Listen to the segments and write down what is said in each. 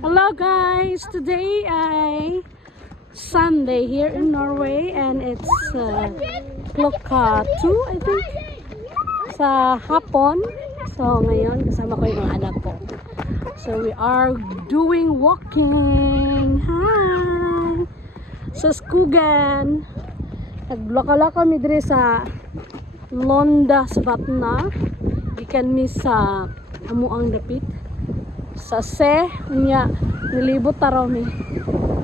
Hello guys! Today ay Sunday here in Norway and it's clock 2 I think sa hapon. So ngayon kasama ko yung mga anak ko. So we are doing walking. Hi! Sa Skogen. Naglaka kami dire sa Londa sa Vatna. Gikan mi sa amuang dapit. Sa niya nilibot taraw mi.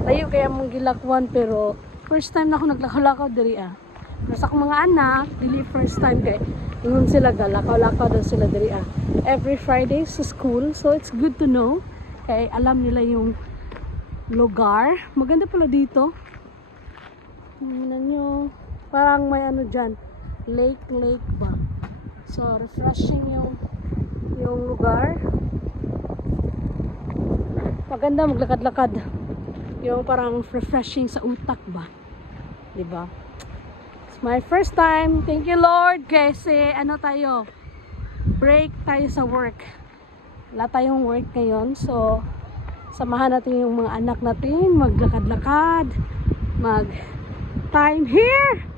Tayo kaya mong gilakwan pero first time na ako naglakaw-lakaw diri Sa akong mga anak, dili first time kay ingon sila galakaw-lakaw daw sila diri every Friday sa school. So it's good to know. Kay alam nila yung lugar. Maganda pala dito. Tingnan nyo. Parang may ano dyan. Lake ba? So refreshing yung lugar. Maganda maglakad-lakad. Yung parang refreshing sa utak ba? Diba? It's my first time. Thank you Lord. Kasi ano tayo? Break tayo sa work. Wala tayong work ngayon. So, samahan natin yung mga anak natin. Maglakad-lakad. Time here.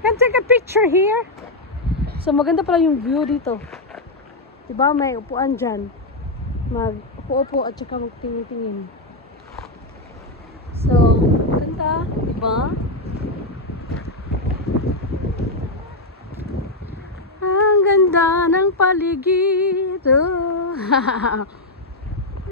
Can take a picture here. So, maganda pala yung view dito. Diba? May upuan dyan. Mag-upo at saka magtingin-tingin. So, maganda, diba? Ang ganda ng paligid.